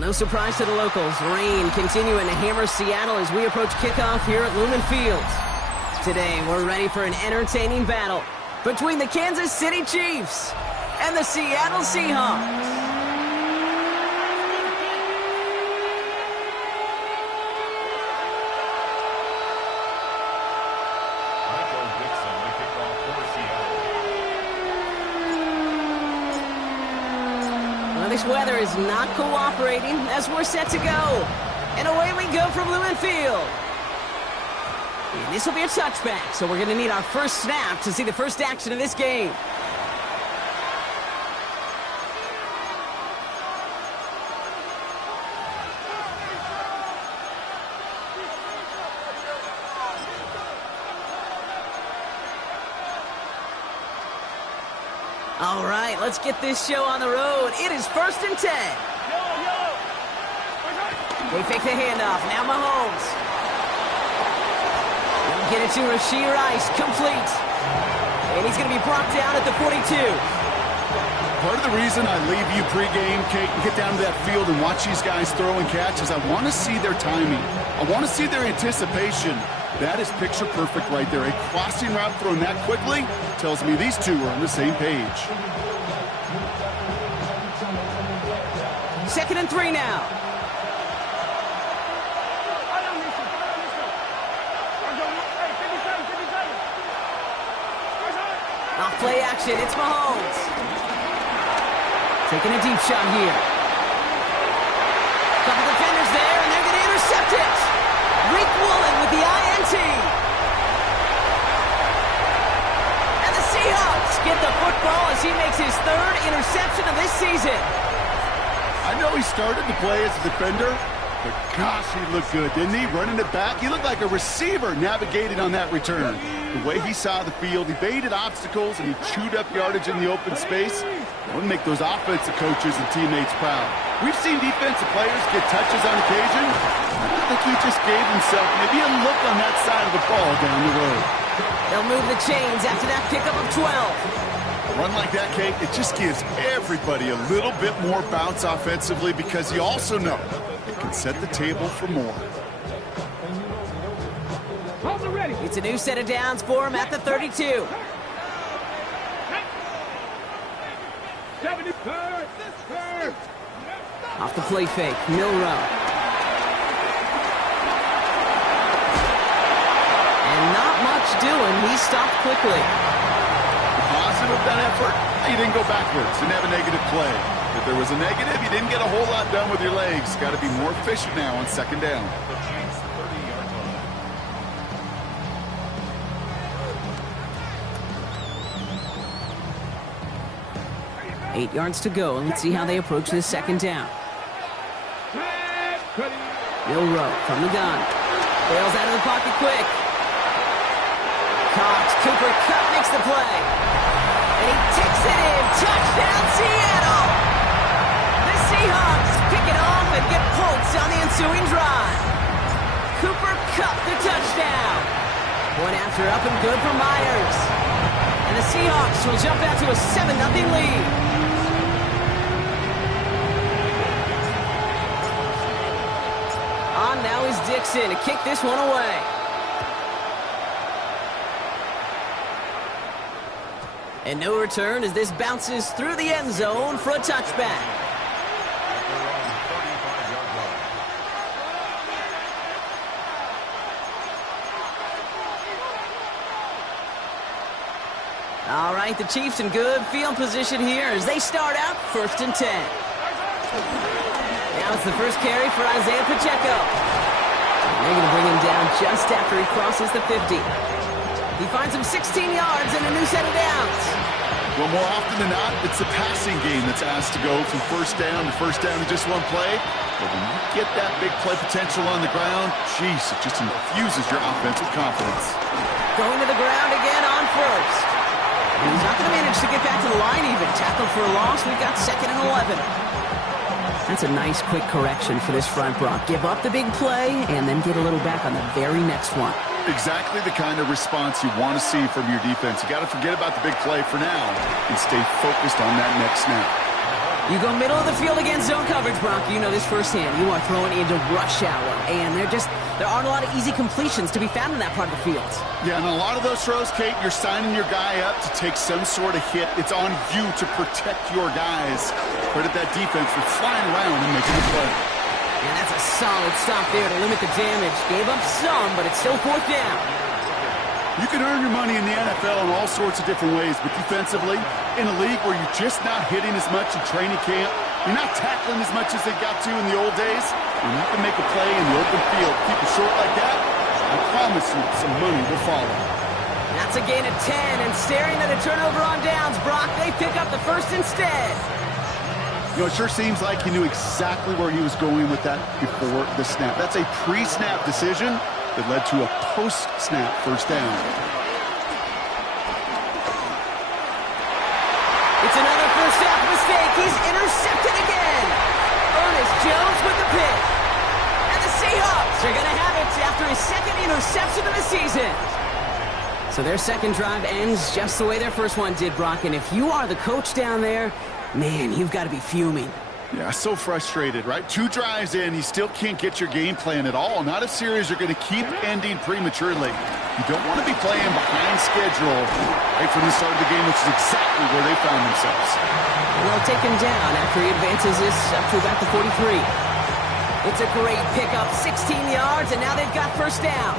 no surprise to the locals. Rain continuing to hammer Seattle as we approach kickoff here at Lumen Field. Today, we're ready for an entertaining battle between the Kansas City Chiefs and the Seattle Seahawks. This weather is not cooperating as we're set to go. And away we go from Lumen Field. And this will be a touchback, so we're going to need our first snap to see the first action of this game. All right, let's get this show on the road. It is 1st and 10. They fake the handoff. Now Mahomes. They'll get it to Rashee Rice. Complete. And he's going to be brought down at the 42. Part of the reason I leave you pregame, Kate, and get down to that field and watch these guys throw and catch is I want to see their timing. I want to see their anticipation. That is picture perfect right there. A crossing route thrown that quickly tells me these two are on the same page. 2nd and 3 now. Off play action, it's Mahomes. Taking a deep shot here. Couple defenders there, and they're going to intercept it. Rick Woolen with the INT. And the Seahawks get the football as he makes his 3rd interception of this season. I know he started to play as a defender, but gosh, he looked good, didn't he? Running it back, he looked like a receiver navigating on that return. The way he saw the field, he baited obstacles, and he chewed up yardage in the open space. That would make those offensive coaches and teammates proud. We've seen defensive players get touches on occasion. I think he just gave himself maybe a look on that side of the ball down the road. They'll move the chains after that pickup of 12. A run like that, Kate, it just gives everybody a little bit more bounce offensively because you also know it can set the table for more. It's a new set of downs for him at the 32. Off the play fake, Milrow. And not much doing. He stopped quickly. Positive of that effort, you didn't go backwards, didn't have a negative play. If there was a negative, you didn't get a whole lot done with your legs. Got to be more efficient now on 2nd down. Eight yards to go, and let's see how they approach this 2nd down. Milrow from the gun. Bails out of the pocket quick. Caught. Cooper Kupp makes the play. And he takes it in. Touchdown, Seattle! The Seahawks pick it off and get points on the ensuing drive. Cooper Kupp the touchdown. Point after up and good for Myers. And the Seahawks will jump out to a 7-0 lead. On now is Dixon to kick this one away. And no return as this bounces through the end zone for a touchback. All right, the Chiefs in good field position here as they start out 1st and 10. Now it's the first carry for Isaiah Pacheco. And they're going to bring him down just after he crosses the 50. He finds him 16 yards and a new set of downs. Well, more often than not, it's the passing game that's asked to go from 1st down in just one play. But when you get that big play potential on the ground, geez, it just infuses your offensive confidence. Going to the ground again on 1st. And he's not going to manage to get back to the line even. Tackled for a loss. We've got 2nd and 11. That's a nice quick correction for this front, Brock. Give up the big play and then get a little back on the very next one. Exactly the kind of response you want to see from your defense. You got to forget about the big play for now and stay focused on that next snap. You go middle of the field against zone coverage, Brock. You know this firsthand. You are throwing into rush hour, and there aren't a lot of easy completions to be found in that part of the field. Yeah, and a lot of those throws, Kate, you're signing your guy up to take some sort of hit. It's on you to protect your guys. Credit that defense for flying around and making the play. And that's a solid stop there to limit the damage. Gave up some, but it's still 4th down. You can earn your money in the NFL in all sorts of different ways, but defensively, in a league where you're just not hitting as much in training camp, you're not tackling as much as they got to in the old days, and you can make a play in the open field. Keep it short like that, I promise you some money will follow. That's a gain of 10, and staring at a turnover on downs, Brock, they pick up the first instead. You know, it sure seems like he knew exactly where he was going with that before the snap. That's a pre-snap decision that led to a post-snap first down. It's another first half mistake. He's intercepted again. Ernest Jones with the pick. And the Seahawks are going to have it after his second interception of the season. So their second drive ends just the way their first one did, Brock. And if you are the coach down there, man, you've got to be fuming. Yeah, so frustrated, right? 2 drives in, you still can't get your game plan at all. Not a series you're going to keep ending prematurely. You don't want to be playing behind schedule right from the start of the game, which is exactly where they found themselves. And they'll take him down after he advances this up to about the 43. It's a great pickup, 16 yards, and now they've got first down.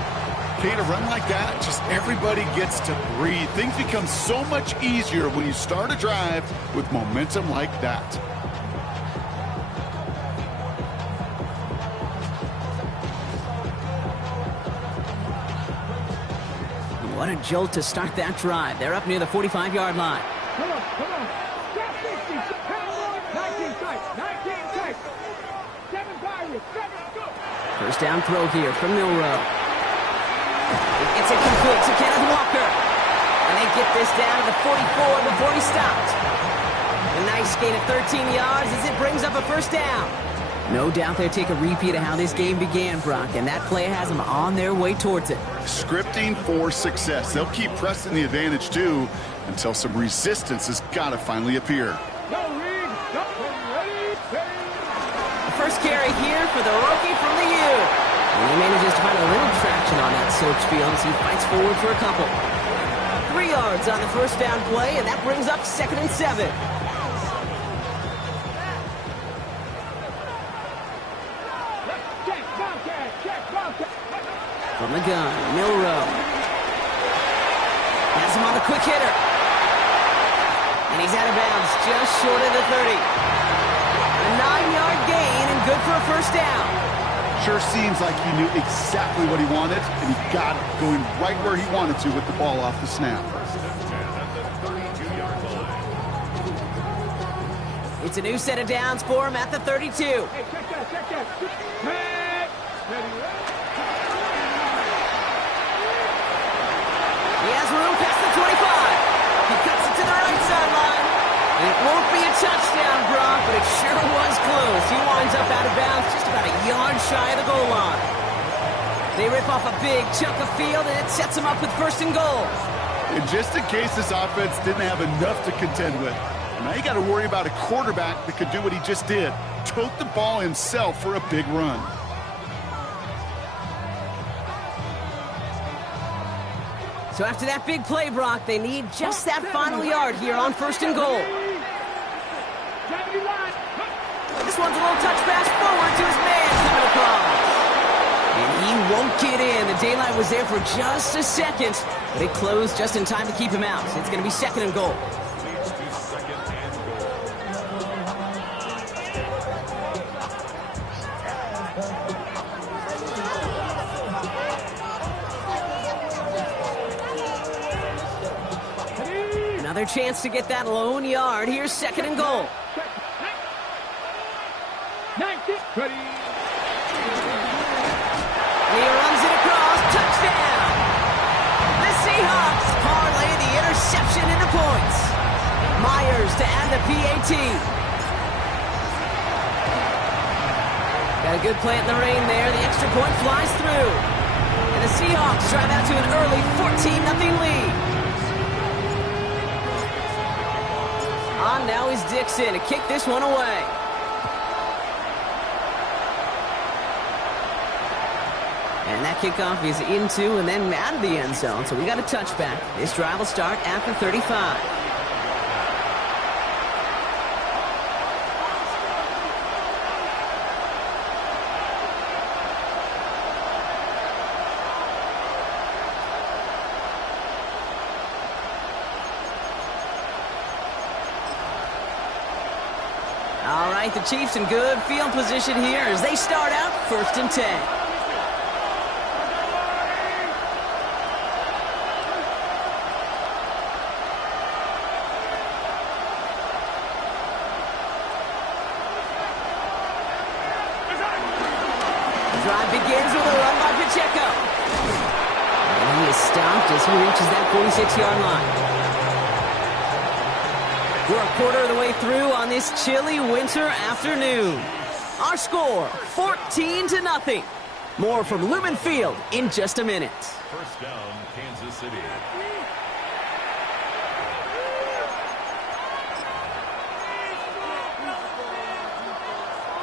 Kate, a run like that, just everybody gets to breathe. Things become so much easier when you start a drive with momentum like that. What a jolt to start that drive. They're up near the 45-yard line. Come on. Stop 60. 19 tight. 19 tight. 7 Pirates. 7, go. First down throw here from Milrow. It's incomplete to Kenneth Walker. And they get this down to the 44 before he stopped. A nice gain of 13 yards as it brings up a first down. No doubt they'll take a repeat of how this game began, Brock, and that play has them on their way towards it. Scripting for success. They'll keep pressing the advantage, too, until some resistance has got to finally appear. The first carry here for the rookie from the U. And he manages to find a little traction on that search field as he fights forward for a couple. 3 yards on the first down play, and that brings up 2nd and 7. From the gun, Milrow. Has him on the quick hitter. And he's out of bounds just short of the 30. A 9-yard gain and good for a first down. Sure seems like he knew exactly what he wanted, and he got it going right where he wanted to with the ball off the snap. It's a new set of downs for him at the 32. Hey, check that. He has room past the 25. He cuts it to the right sideline. It won't be a touchdown, Brock, but it sure was close. He winds up out of bounds just about a yard shy of the goal line. They rip off a big chunk of field, and it sets them up with 1st and goal. And just in case this offense didn't have enough to contend with, now you got to worry about a quarterback that could do what he just did, tote the ball himself for a big run. So after that big play, Brock, they need just that final yard here on 1st and goal. This one's a little touch pass forward to his man coming across. And he won't get in. The daylight was there for just a second, but it closed just in time to keep him out. So it's going to be 2nd and goal. Another chance to get that lone yard. Here's 2nd and goal. He runs it across. Touchdown! The Seahawks parlay the interception into points. Myers to add the PAT. Got a good play in the rain there. The extra point flies through. And the Seahawks drive out to an early 14-0 lead. On now is Dixon to kick this one away. And that kickoff is into and then out of the end zone. So we got a touchback. This drive will start after 35. All right, the Chiefs in good field position here as they start out 1st and 10. Drive begins with a run by Pacheco. And he is stopped as he reaches that 46-yard line. We're a quarter of the way through on this chilly winter afternoon. Our score, 14-0. More from Lumen Field in just a minute. First down, Kansas City.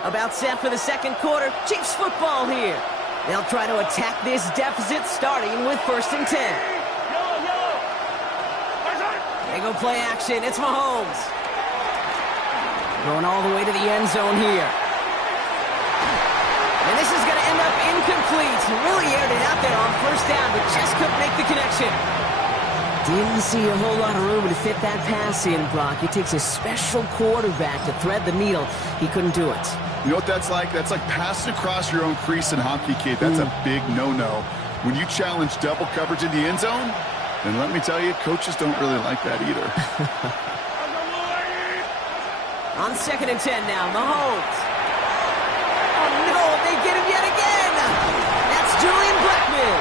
About set for the second quarter. Chiefs football here. They'll try to attack this deficit starting with 1st and 10. They go play action. It's Mahomes. Going all the way to the end zone here. And this is going to end up incomplete. Really aired it out there on 1st down, but just couldn't make the connection. Didn't see a whole lot of room to fit that pass in, Brock. It takes a special quarterback to thread the needle. He couldn't do it. You know what that's like? That's like passing across your own crease in hockey, kid. That's a big no-no. When you challenge double coverage in the end zone, then let me tell you, coaches don't really like that either. On 2nd and 10 now, Mahomes. Oh, no, they get him yet again. That's Julian Blackman.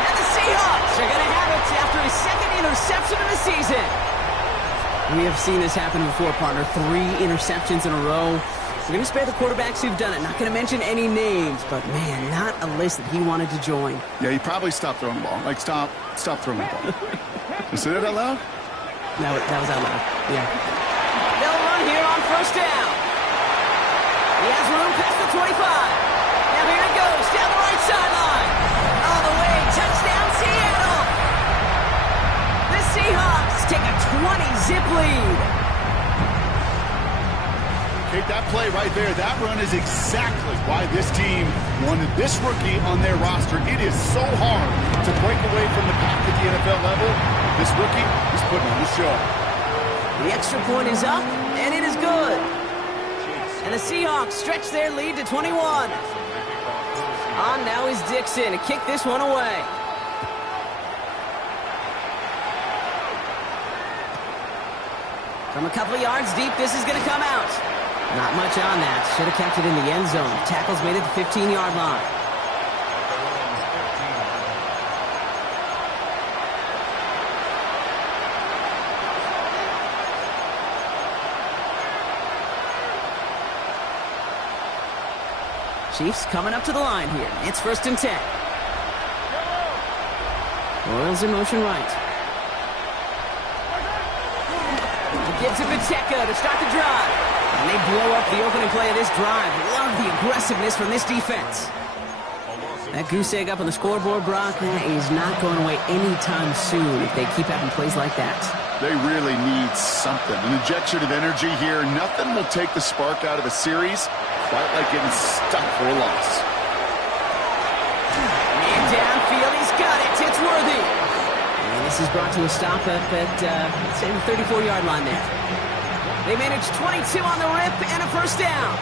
And the Seahawks are going to have it after his 2nd interception of the season. We have seen this happen before, partner. 3 interceptions in a row. We're going to spare the quarterbacks who've done it. Not going to mention any names, but, man, not a list that he wanted to join. Yeah, he probably stopped throwing the ball. Like, stop throwing the ball. You say that out loud? That was out loud, yeah. They'll run here on 1st down. He has room past the 25. Now here it goes, down the right sideline. All the way, touchdown Seattle. The Seahawks take a 20-zip lead. Okay, that play right there, that run is exactly why this team wanted this rookie on their roster. It is so hard to break away from the pack at the NFL level. This rookie is putting on the show. The extra point is up, and it is good. And the Seahawks stretch their lead to 21. On now is Dixon to kick this one away. From a couple of yards deep, this is going to come out. Not much on that. Should have kept it in the end zone. Tackle's made at the 15-yard line. Chiefs coming up to the line here. It's 1st and 10. Royals in motion right. He gives it Pacheco to start the drive. And they blow up the opening play of this drive. Love the aggressiveness from this defense. That goose egg up on the scoreboard, Brock, is not going away anytime soon if they keep having plays like that. They really need something. An injection of energy here. Nothing will take the spark out of a series quite like getting stuck for a loss. And downfield, he's got it. It's Worthy. And this is brought to a stop up at, say, the 34-yard line there. They managed 22 on the rip and a 1st down.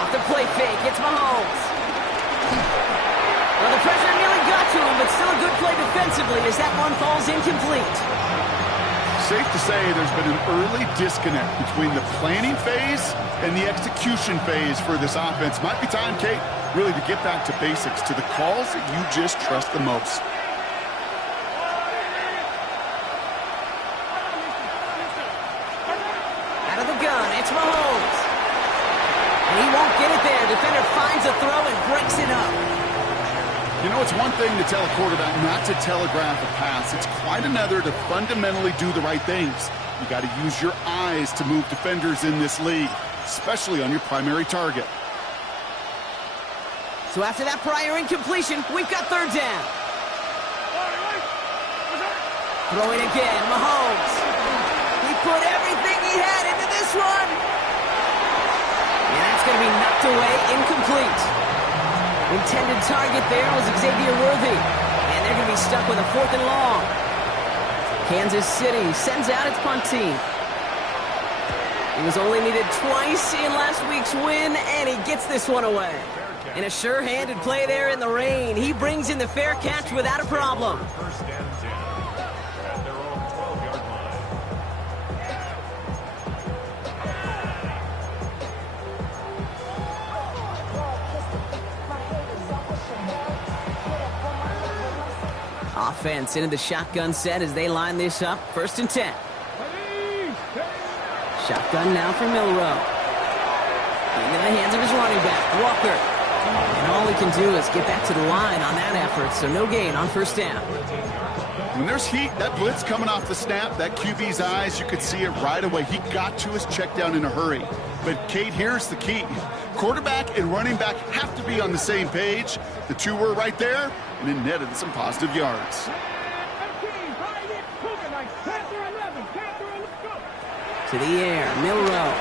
Off the play fake, it's Mahomes. Well, the pressure nearly got to him, but still a good play defensively as that one falls incomplete. Safe to say there's been an early disconnect between the planning phase and the execution phase for this offense. Might be time, Kate, really to get back to basics, to the calls that you just trust the most. It's Mahomes. And he won't get it there. Defender finds a throw and breaks it up. You know, it's one thing to tell a quarterback not to telegraph a pass. It's quite another to fundamentally do the right things. You got to use your eyes to move defenders in this league, especially on your primary target. So after that prior incompletion, we've got third down. Throwing again, Mahomes. He put everything he had into this one. And that's going to be knocked away, incomplete. Intended target there was Xavier Worthy. And they're going to be stuck with a 4th and long. Kansas City sends out its punt team. He was only needed twice in last week's win, and he gets this one away. In a sure-handed play there in the rain, he brings in the fair catch without a problem. First down and 10 at their own 12-yard line. Offense into the shotgun set as they line this up. 1st and 10. Shotgun now for Milroe. Into the hands of his running back, Walker. And all he can do is get back to the line on that effort, so no gain on 1st down. When there's heat, that blitz coming off the snap, that QB's eyes, you could see it right away. He got to his check down in a hurry. But, Kate, here's the key. Quarterback and running back have to be on the same page. The two were right there, and it netted some positive yards. To the air, Milroe.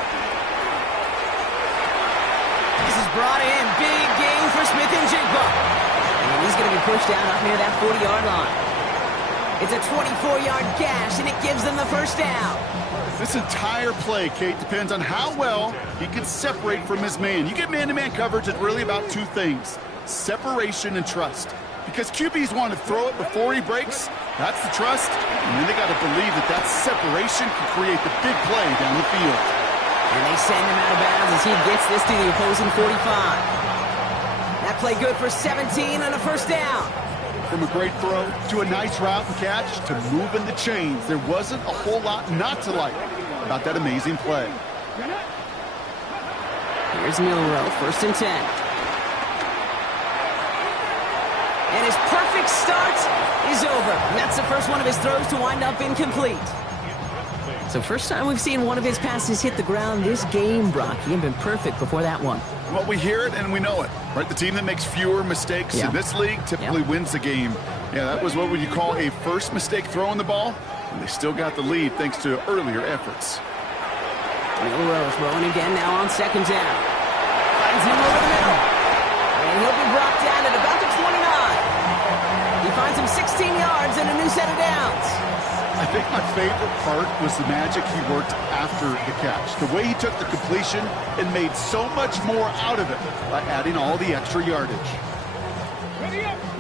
This is brought in. Big gain for Smith-Njigba. And he's going to be pushed down up near that 40-yard line. It's a 24-yard gash, and it gives them the 1st down. This entire play, Kate, depends on how well he can separate from his man. You get man-to-man coverage, it's really about two things: separation and trust. Because QBs want to throw it before he breaks, that's the trust, and then they got to believe that that separation can create the big play down the field. And they send him out of bounds as he gets this to the opposing 45. That play good for 17 and a 1st down. From a great throw to a nice route and catch to moving the chains, there wasn't a whole lot not to like about that amazing play. Here's Milroe, 1st and 10. And his perfect start is over. And that's the first one of his throws to wind up incomplete. So first time we've seen one of his passes hit the ground this game, Brock. He had been perfect before that one. Well, we hear it and we know it, right? The team that makes fewer mistakes in this league typically wins the game. Yeah, that was what would you call a first mistake throwing the ball, and they still got the lead thanks to earlier efforts. Milroe throwing again now on 2nd down. Finds him over the middle. And he'll be brought down at about the 29. He finds him 16 yards and a new set of downs. I think my favorite part was the magic he worked after the catch. The way he took the completion and made so much more out of it by adding all the extra yardage.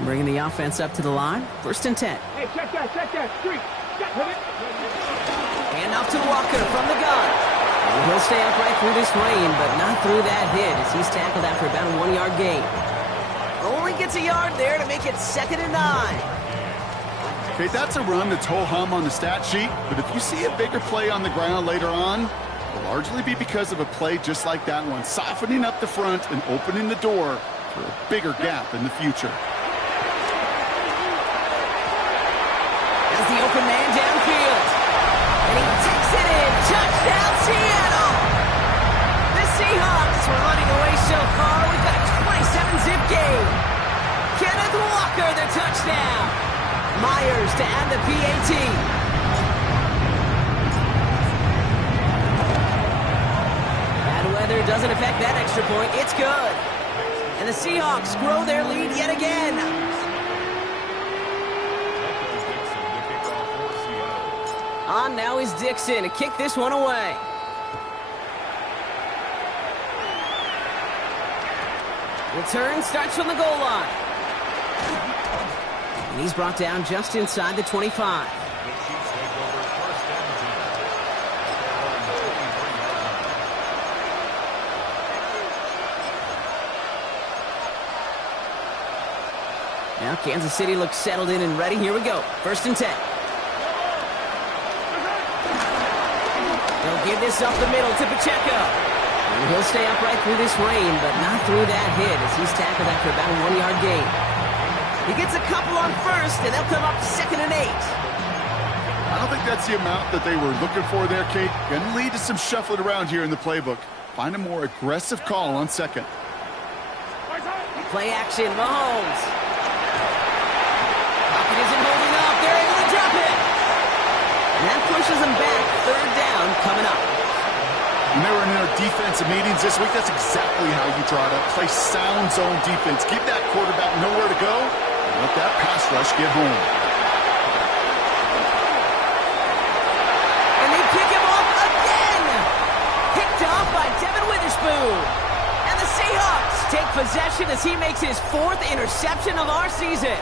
Bringing the offense up to the line. 1st and 10. Hey, check that, street. And off to Walker from the gun. And he'll stay upright through this rain, but not through that hit as he's tackled after about a 1-yard gain. Only gets a yard there to make it 2nd and 9. Okay, that's a run that's ho-hum on the stat sheet, but if you see a bigger play on the ground later on, it'll largely be because of a play just like that one, softening up the front and opening the door for a bigger gap in the future. As the open man downfield, and he takes it in. Touchdown, Seattle! The Seahawks were running away so far. We've got a 27-zip game. Kenneth Walker, the touchdown. Myers to add the PAT. Bad weather doesn't affect that extra point. It's good. And the Seahawks grow their lead yet again. On now is Dixon to kick this one away. Return starts from the goal line. And he's brought down just inside the 25. Now Kansas City looks settled in and ready. Here we go. 1st and 10. They'll give this up the middle to Pacheco. And he'll stay upright through this rain, but not through that hit as he's tackled after about a 1-yard gain. He gets a couple on first, and they'll come up 2nd and 8. I don't think that's the amount that they were looking for there, Kate. Going to lead to some shuffling around here in the playbook. Find a more aggressive call on 2nd. Play action, Mahomes. Pocket isn't holding up. They're able to drop it. And that pushes them back. 3rd down coming up. When they were in their defensive meetings this week, that's exactly how you draw it up. Play sound zone defense. Keep that quarterback nowhere to go. And let that pass rush get home. And they pick him off again. Picked off by Devin Witherspoon. And the Seahawks take possession as he makes his 4th interception of our season.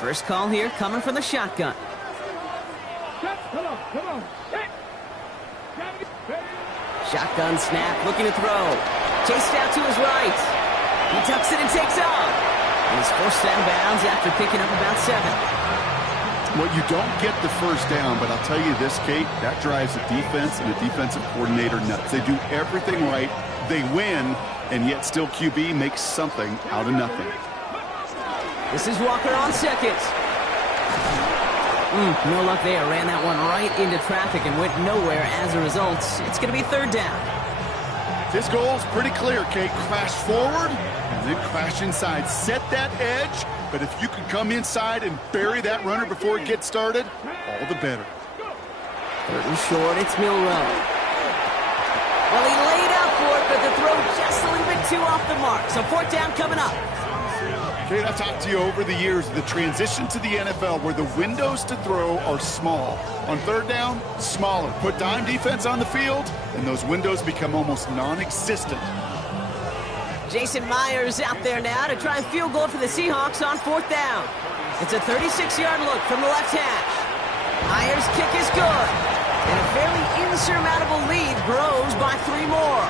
First call here coming from the shotgun. Come on. Shotgun snap, looking to throw. Chased out to his right. He tucks it and takes off. And he's forced out of bounds after picking up about 7. Well, you don't get the first down, but I'll tell you this, Kate, that drives the defense and the defensive coordinator nuts. They do everything right. They win, and yet still QB makes something out of nothing. This is Walker on 2nd. No luck there. Ran that one right into traffic and went nowhere as a result. It's going to be 3rd down. His goal is pretty clear, Kate. Crash forward and then crash inside. Set that edge, but if you can come inside and bury that runner before it gets started, all the better. 3rd and short, it's Milrow. Well, he laid out for it, but the throw just a little bit too off the mark. So 4th down coming up. Kate, I've talked to you over the years, the transition to the NFL where the windows to throw are small. On 3rd down, smaller. Put dime defense on the field, and those windows become almost non-existent. Jason Myers out there now to try and field goal for the Seahawks on 4th down. It's a 36-yard look from the left hash. Myers' kick is good. And a fairly insurmountable lead grows by 3 more.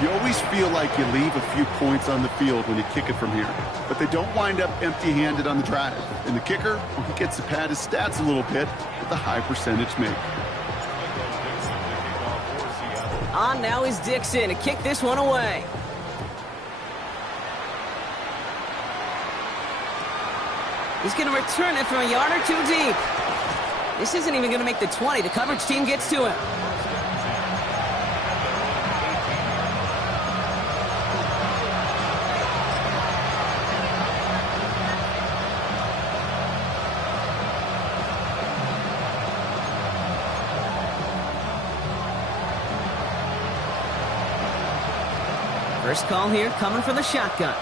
You always feel like you leave a few points on the field when you kick it from here. But they don't wind up empty-handed on the drive. And the kicker, well, he gets to pad his stats a little bit with a high percentage make. On now is Dixon to kick this one away. He's going to return it from a yard or 2 deep. This isn't even going to make the 20. The coverage team gets to him. First call here coming from the shotgun.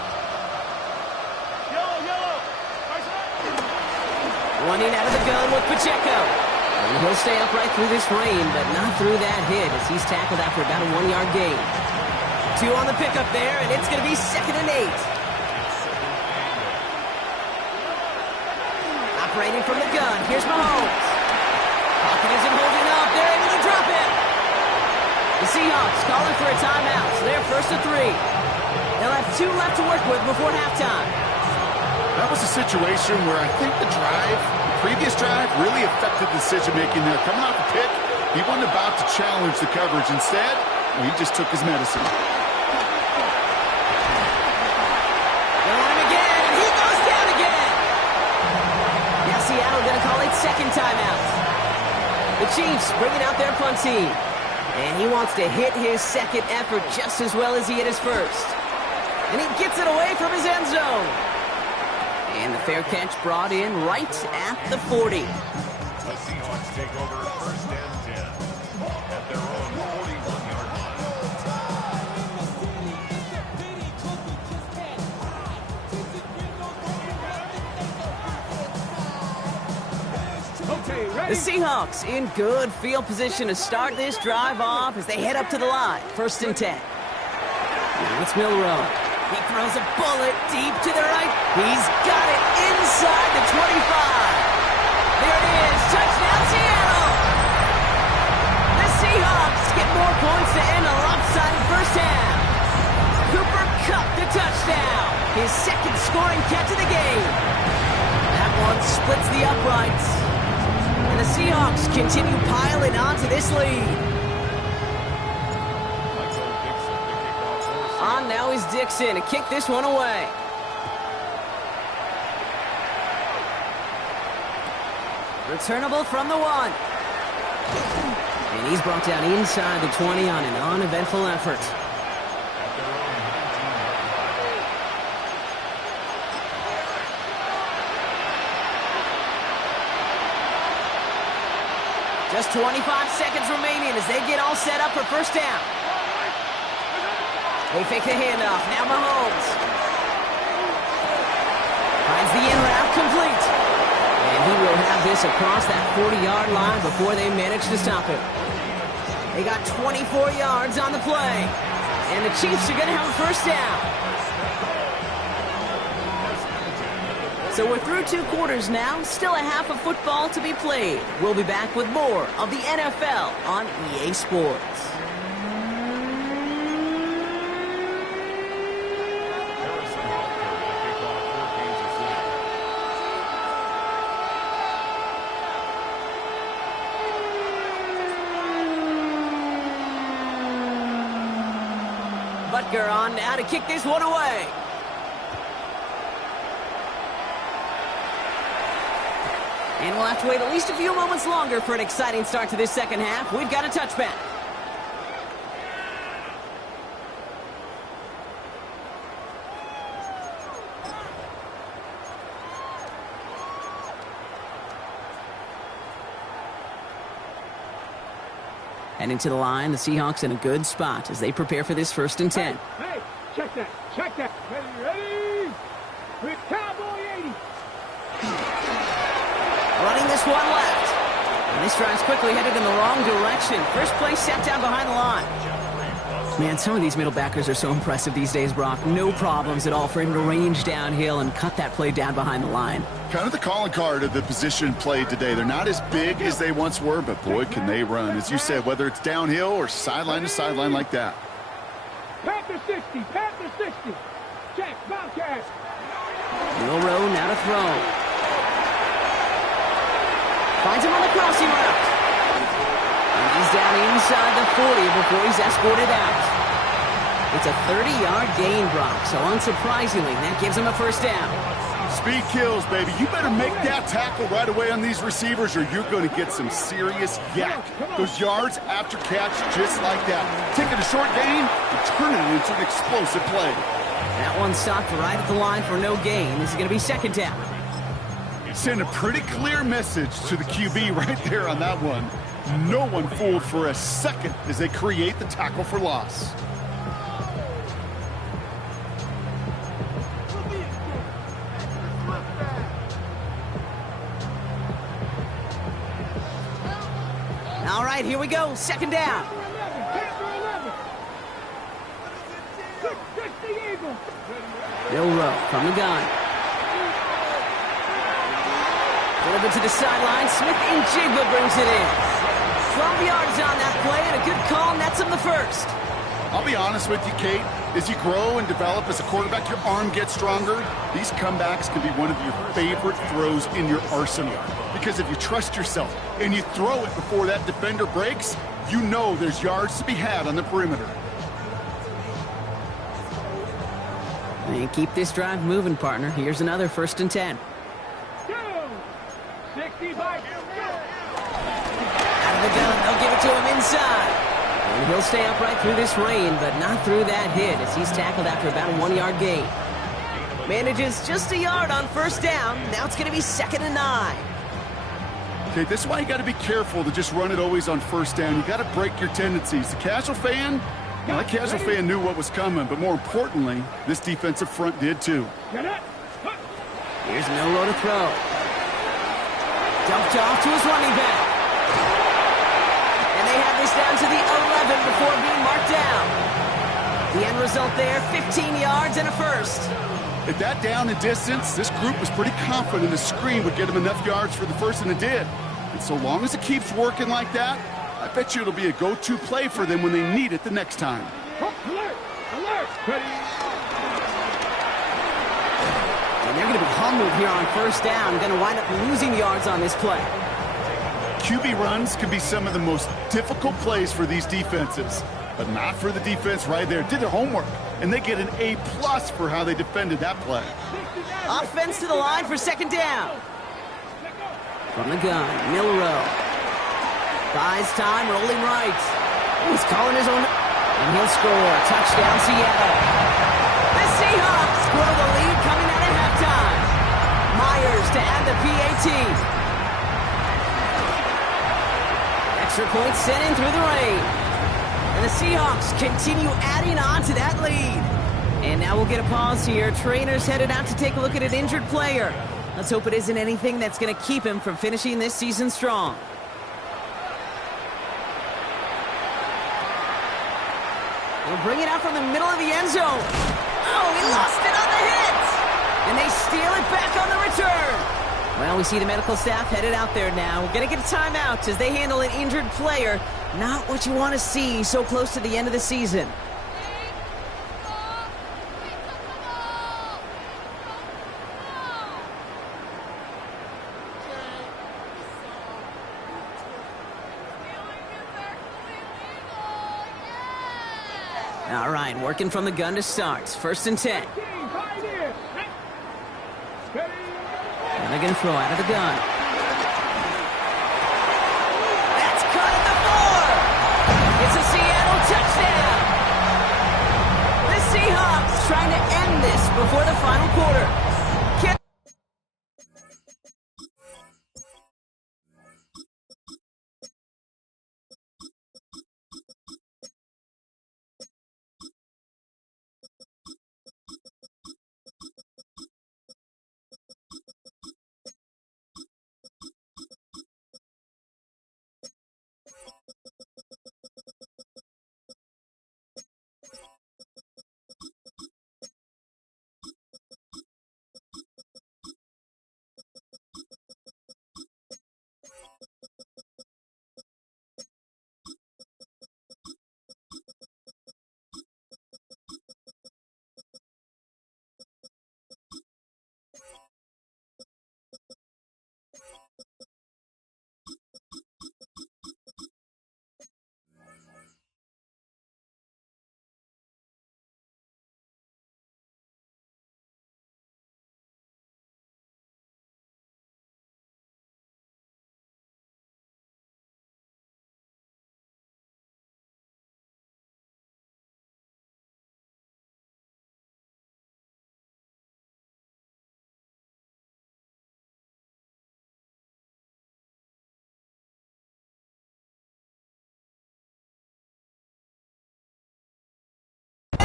Running out of the gun with Pacheco. And he'll stay upright through this rain, but not through that hit as he's tackled after about a 1-yard gain. 2 on the pickup there, and it's going to be 2nd and 8. Operating from the gun, here's Mahomes. Pocket isn't holding up, they're able to drop it. The Seahawks calling for a timeout, so they're 1st and 3. They'll have 2 left to work with before halftime. That was a situation where I think the previous drive, really affected decision-making there. Coming off the pick, he wasn't about to challenge the coverage. Instead, he just took his medicine. They want him again, and he goes down again. Now Seattle going to call it 2nd timeout. The Chiefs bringing out their punt team. And he wants to hit his 2nd effort just as well as he hit his 1st. And he gets it away from his end zone. And the fair catch brought in right at the 40. The Seahawks take over 1st and 10 at their own 41-yard line. Okay, ready? The Seahawks in good field position to start this drive off as they head up to the line. 1st and 10. Now it's Milrow. He throws a bullet deep to the right. He's got it inside the 25. There it is. Touchdown, Seattle. The Seahawks get more points to end a lopsided 1st half. Cooper Kupp the touchdown. His second scoring catch of the game. That one splits the uprights. And the Seahawks continue piling onto this lead. On now is Dixon to kick this one away. Returnable from the 1. And he's brought down inside the 20 on an uneventful effort. Just 25 seconds remaining as they get all set up for first down. They fake the handoff. Now Mahomes finds the in route complete. And he will have this across that 40-yard line before they manage to stop him. They got 24 yards on the play. And the Chiefs are going to have a first down. So we're through 2 quarters now. Still a half of football to be played. We'll be back with more of the NFL on EA Sports. Butker on now to kick this one away. And we'll have to wait at least a few moments longer for an exciting start to this second half. We've got a touchback. And into the line, the Seahawks in a good spot as they prepare for this 1st and 10. Hey, check that, check that. Ready? With Cowboy 80. Running this one left. And this drive's quickly headed in the wrong direction. First play set down behind the line. Man, some of these middle backers are so impressive these days, Brock. No problems at all for him to range downhill and cut that play down behind the line. Kind of the calling card of the position played today. They're not as big as they once were, but boy, can they run. As you said, whether it's downhill or sideline to sideline like that. Panther 60, Panther 60. Check, Bobcat. Milrow now to throw. Finds him on the crossing route. And he's down inside the 40 before he's escorted out. It's a 30-yard gain, Brock, so unsurprisingly, that gives him a first down. Speed kills, baby. You better make that tackle right away on these receivers or you're going to get some serious yak. Those yards after catch just like that. Taking a short gain and turning it into an explosive play. That one stopped right at the line for no gain. This is going to be second down. Send a pretty clear message to the QB right there on that one. No one fooled for a second as they create the tackle for loss. All right, here we go. Second down. Milrow from the gun. Delivered to the sideline. Smith and Jigba brings it in. 12 yards on that play, and a good call nets him the first. I'll be honest with you, Kate. As you grow and develop as a quarterback, your arm gets stronger. These comebacks can be one of your favorite throws in your arsenal. Because if you trust yourself and you throw it before that defender breaks, you know there's yards to be had on the perimeter. And keep this drive moving, partner. Here's another 1st and 10. 65. Out of the gun, they'll give it to him inside. And he'll stay upright through this rain, but not through that hit as he's tackled after about a 1-yard gain. Manages just a yard on first down. Now it's going to be 2nd and 9. Okay, this is why you got to be careful to just run it always on first down. You got to break your tendencies. The casual fan, well, that casual fan knew what was coming, but more importantly, this defensive front did too. Here's Milrow to throw. Dumped off to his running back. And they have this down to the 11 before being marked down. The end result there, 15 yards and a first. At that down and distance, this group was pretty confident the screen would get them enough yards for the first, and it did. And so long as it keeps working like that, I bet you it'll be a go-to play for them when they need it the next time. Alert! Alert! Ready? And they're going to be humbled here on first down. Going to wind up losing yards on this play. QB runs can be some of the most difficult plays for these defenses, but not for the defense right there. Did their homework, and they get an A+ for how they defended that play. Offense to the line for second down. From the gun, Milrow. Buys time, rolling right. He's calling his own, and he'll score. Touchdown, Seattle. The Seahawks grow the lead coming out of halftime. Myers to add the PAT. Extra point sent in through the rain. And the Seahawks continue adding on to that lead. And now we'll get a pause here. Trainer's headed out to take a look at an injured player. Let's hope it isn't anything that's going to keep him from finishing this season strong. He'll bring it out from the middle of the end zone. Oh, he lost it on the hit. And they steal it back on the return. Well, we see the medical staff headed out there now. We're going to get a timeout as they handle an injured player. Not what you want to see so close to the end of the season. All right, working from the gun to start. First and 10. And they're going to throw out of the gun. That's caught at the 4. It's a Seattle touchdown. The Seahawks trying to end this before the final quarter.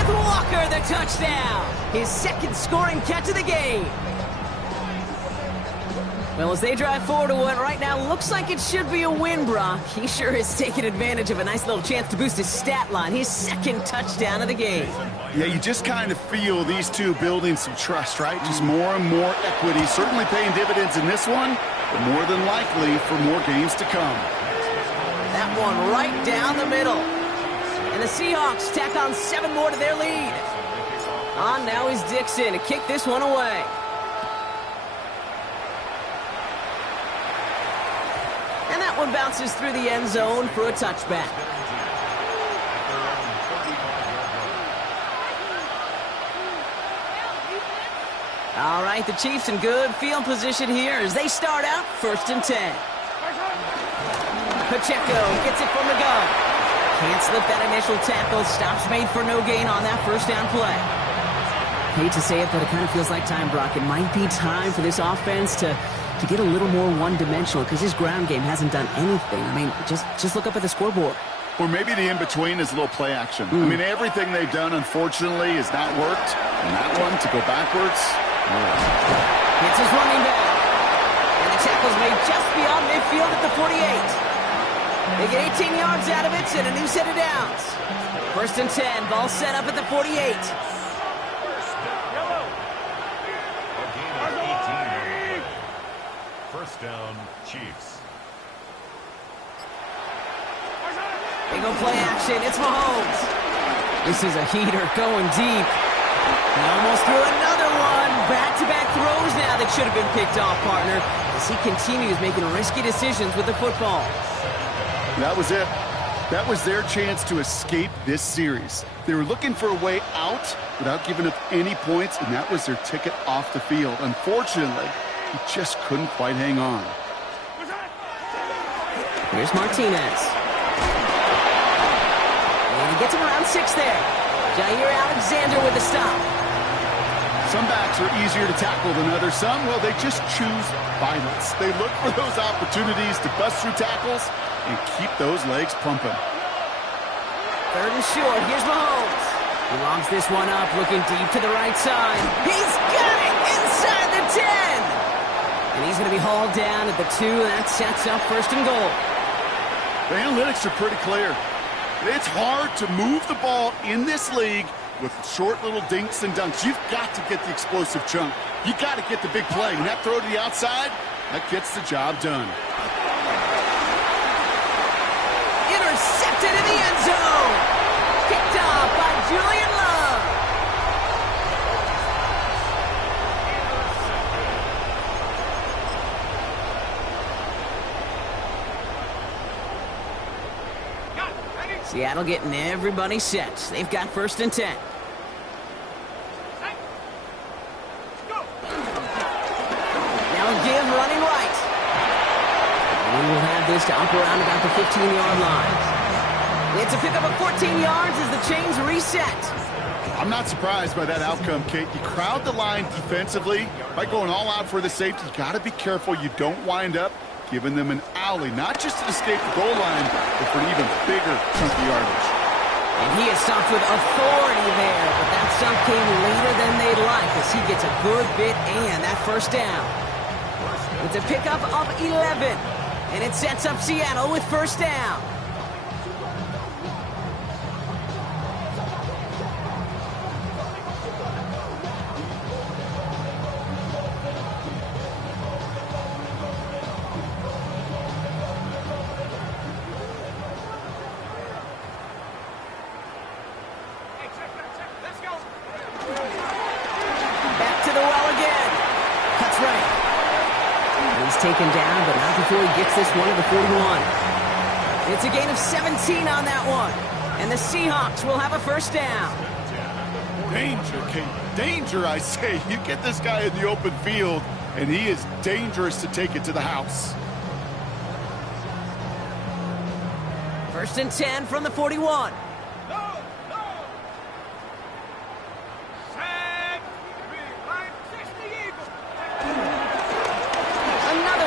Walker, the touchdown. His second scoring catch of the game. Well, as they drive forward to what right now looks like it should be a win, Brock. He sure has taken advantage of a nice little chance to boost his stat line. His second touchdown of the game. Yeah, you just kind of feel these two building some trust, right? Just more and more equity. Certainly paying dividends in this one, but more than likely for more games to come. That one right down the middle. And the Seahawks tack on 7 more to their lead. On now is Dixon to kick this one away. And that one bounces through the end zone for a touchback. All right, the Chiefs in good field position here as they start out first and 10. Pacheco gets it from the gun. Can't slip that initial tackle. Stops made for no gain on that first down play. Hate to say it, but it kind of feels like time, Brock. It might be time for this offense to get a little more one-dimensional because his ground game hasn't done anything. I mean, just look up at the scoreboard. Or maybe the in-between is a little play action. I mean, everything they've done, unfortunately, has not worked. And that one, to go backwards. It's his running back. And the tackle's made just beyond midfield at the 48. They get 18 yards out of it and a new set of downs. First and 10, ball set up at the 48. First down, Chiefs. They go play action. It's Mahomes. This is a heater going deep. He almost threw another one, back-to-back throws now that should have been picked off, partner, as he continues making risky decisions with the football. That was it. That was their chance to escape this series. They were looking for a way out without giving up any points, and that was their ticket off the field. Unfortunately, he just couldn't quite hang on. Here's Martinez. And he gets him around 6 there. Jair Alexander with the stop. Some backs are easier to tackle than others. Some, well, they just choose violence. They look for those opportunities to bust through tackles and keep those legs pumping. 3rd and short. Here's Mahomes. He lobs this one up, looking deep to the right side. He's got it inside the 10. And he's going to be hauled down at the 2, and that sets up 1st and goal. The analytics are pretty clear. It's hard to move the ball in this league with short little dinks and dunks. You've got to get the explosive chunk. You got to get the big play. And that throw to the outside, that gets the job done. Intercepted in the end zone. Picked off by Julian Love. Seattle getting everybody set. They've got 1st and 10. Now a give running right. And we will have this to up around about the 15-yard line. It's a pickup of 14 yards as the chains reset. I'm not surprised by that outcome, Kate. You crowd the line defensively by going all out for the safety. You got to be careful you don't wind up giving them an alley, not just to escape the goal line, but for an even bigger chunk of yardage. And he is stopped with authority there, but that stop came later than they'd like as he gets a good bit and that 1st down. It's a pickup of 11, and it sets up Seattle with 1st down. Taken down, but not before he gets this one to the 41. It's a gain of 17 on that one. And the Seahawks will have a 1st down. Danger, Kate. Danger, I say. You get this guy in the open field, and he is dangerous to take it to the house. 1st and 10 from the 41.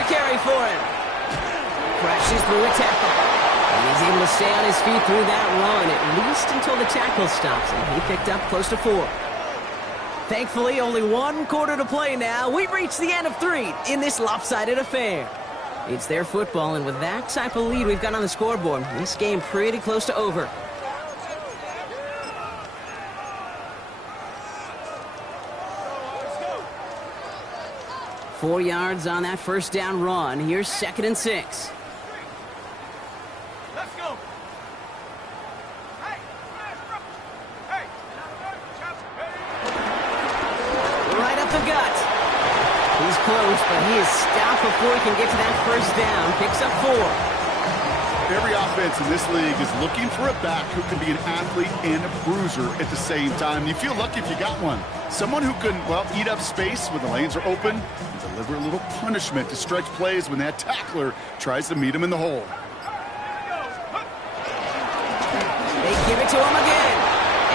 Carry for him. Crashes through a tackle. And he's able to stay on his feet through that run, at least until the tackle stops him. He picked up close to 4. Thankfully, only 1 quarter to play now. We've reached the end of 3 in this lopsided affair. It's their football, and with that type of lead we've got on the scoreboard, this game pretty close to over. Four yards on that 1st down run. Here's 2nd and 6. Let's go. Right up the gut. He's close, but he is stopped before he can get to that 1st down. Picks up 4. Every offense in this league is looking for a back who can be an athlete and a bruiser at the same time. You feel lucky if you got one. Someone who can, well, eat up space when the lanes are open and deliver a little punishment to stretch plays when that tackler tries to meet him in the hole. They give it to him again.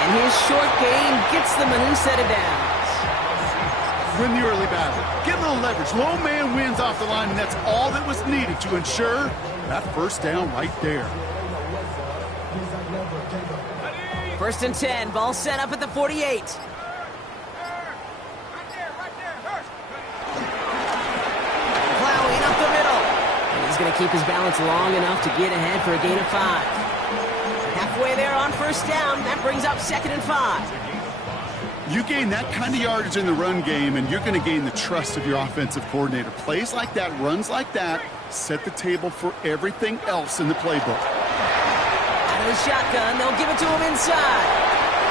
And his short gain gets them a new set of downs. Win the early battle. Get a little leverage. Low man wins off the line, and that's all that was needed to ensure that 1st down right there. 1st and 10. Ball set up at the 48. Plowing up the middle. And he's going to keep his balance long enough to get ahead for a gain of 5. Halfway there on 1st down. That brings up 2nd and 5. You gain that kind of yardage in the run game, and you're going to gain the trust of your offensive coordinator. Plays like that, runs like that, set the table for everything else in the playbook. Out of the shotgun, they'll give it to him inside.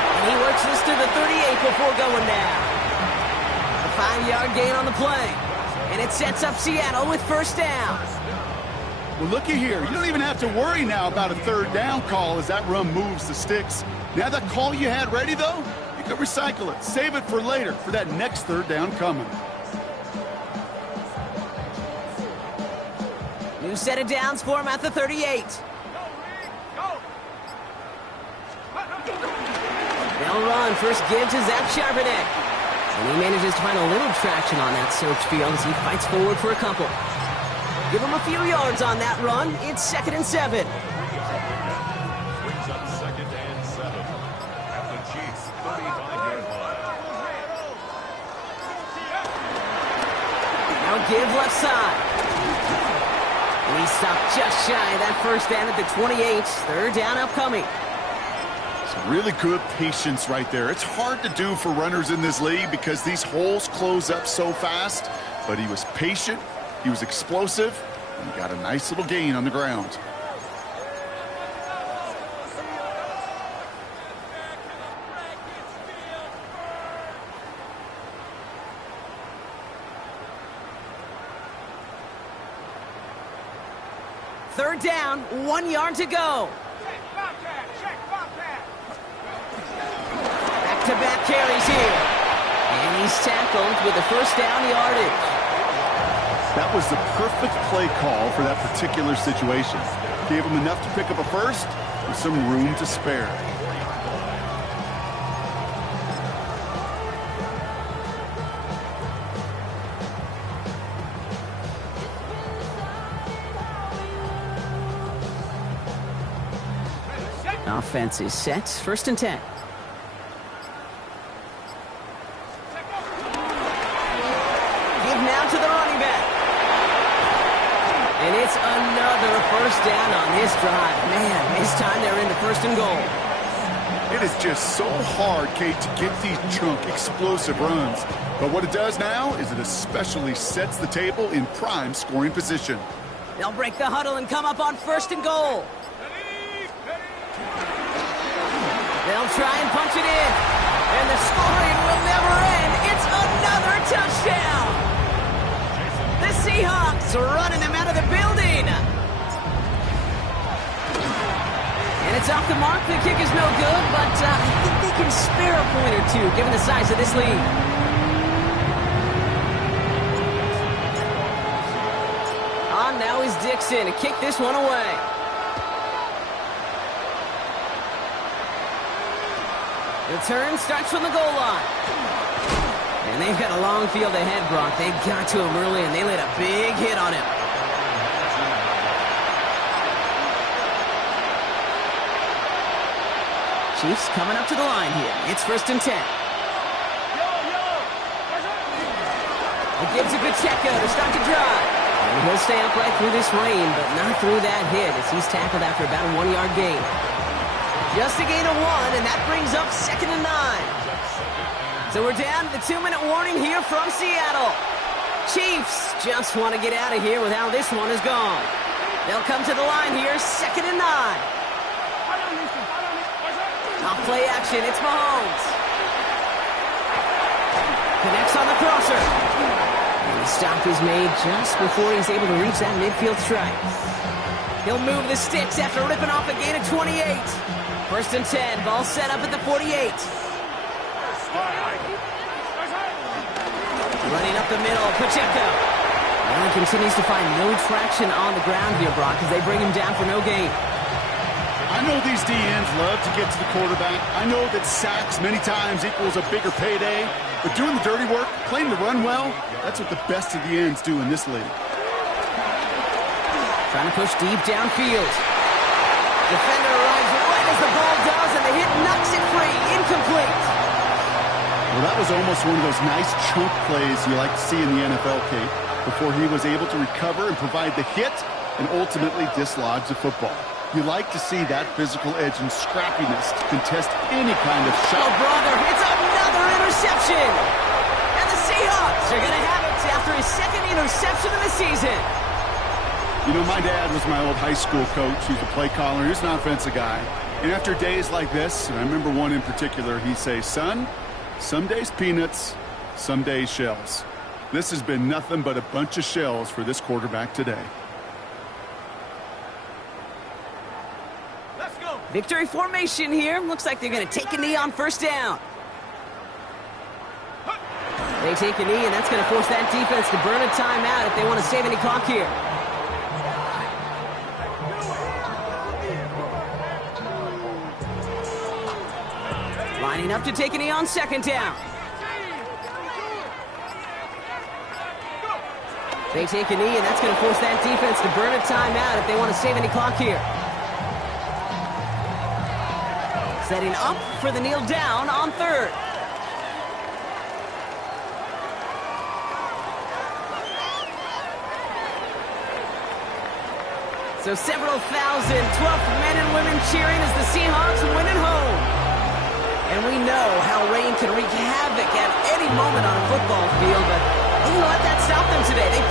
And he works this to the 38 before going down. A 5-yard gain on the play. And it sets up Seattle with first down. Well, looky here. You don't even have to worry now about a third down call as that run moves the sticks. Now that call you had ready, though, you can recycle it. Save it for later for that next third down coming. New set of downs for him at the 38. They'll run. First give to Zach Charbonnet. And he manages to find a little traction on that search field as he fights forward for a couple. Give him a few yards on that run. It's 2nd and 7. Brings up 2nd and 7 at the Chiefs' 35-yard line. Now give left side. And he stopped just shy of that first down at the 28. Third down upcoming. Some really good patience right there. It's hard to do for runners in this league because these holes close up so fast. But he was patient, he was explosive, and he got a nice little gain on the ground. Third down, 1 yard to go. Back-to-back carries here. And he's tackled with the first down yardage. That was the perfect play call for that particular situation. Gave him enough to pick up a first with some room to spare. Offense is set. 1st and 10. Give now to the running back. And it's another first down on this drive. Man, this time they're into 1st and goal. It is just so hard, Kate, to get these chunk, explosive runs. But what it does now is it especially sets the table in prime scoring position. They'll break the huddle and come up on 1st and goal. They'll try and punch it in. And the scoring will never end. It's another touchdown. The Seahawks are running them out of the building. And it's off the mark. The kick is no good, but I think they can spare a point or two given the size of this lead. On now is Dixon to kick this one away. The turn starts from the goal line. And they've got a long field ahead, Brock. They got to him early, and they laid a big hit on him. Chiefs coming up to the line here. It's 1st and 10. It gives a good Pacheco to start the drive. And he'll stay upright through this rain, but not through that hit as he's tackled after about a 1-yard gain. Just a gain of 1, and that brings up 2nd and 9. So we're down to the 2-minute warning here from Seattle. Chiefs just want to get out of here with how this one is gone. They'll come to the line here, 2nd and 9. Off play action, it's Mahomes. Connects on the crosser. And the stop is made just before he's able to reach that midfield strike. He'll move the sticks after ripping off a gain of 28. 1st and 10, ball set up at the 48. Running up the middle, Pacheco. And he continues to find no traction on the ground here, Brock, as they bring him down for no gain. I know these DNs love to get to the quarterback. I know that sacks many times equals a bigger payday. But doing the dirty work, playing the run well, that's what the best of the ends do in this league. Trying to push deep downfield. Defender arrives right as the ball does, and the hit knocks it free. Incomplete. Well, that was almost one of those nice chunk plays you like to see in the NFL, Kate, before he was able to recover and provide the hit and ultimately dislodge the football. You like to see that physical edge and scrappiness to contest any kind of shot. Oh, brother, it's another interception. And the Seahawks are going to have it after his 2nd interception of the season. You know, my dad was my old high school coach. He was a play caller. He was an offensive guy. And after days like this, and I remember one in particular, he'd say, son, some days peanuts, Some days shells. This has been nothing but a bunch of shells for this quarterback today. Let's go. Victory formation here. Looks like they're going to take a knee on first down. They take a knee, and that's going to force that defense to burn a timeout if they want to save any clock here. Lining up to take a knee on second down. They take a knee, and that's going to force that defense to burn a timeout if they want to save any clock here. Setting up for the kneel down on third. So several thousand 12th men and women cheering as the Seahawks win at home. And we know how rain can wreak havoc at any moment on a football field, but you know what? That stopped them today. They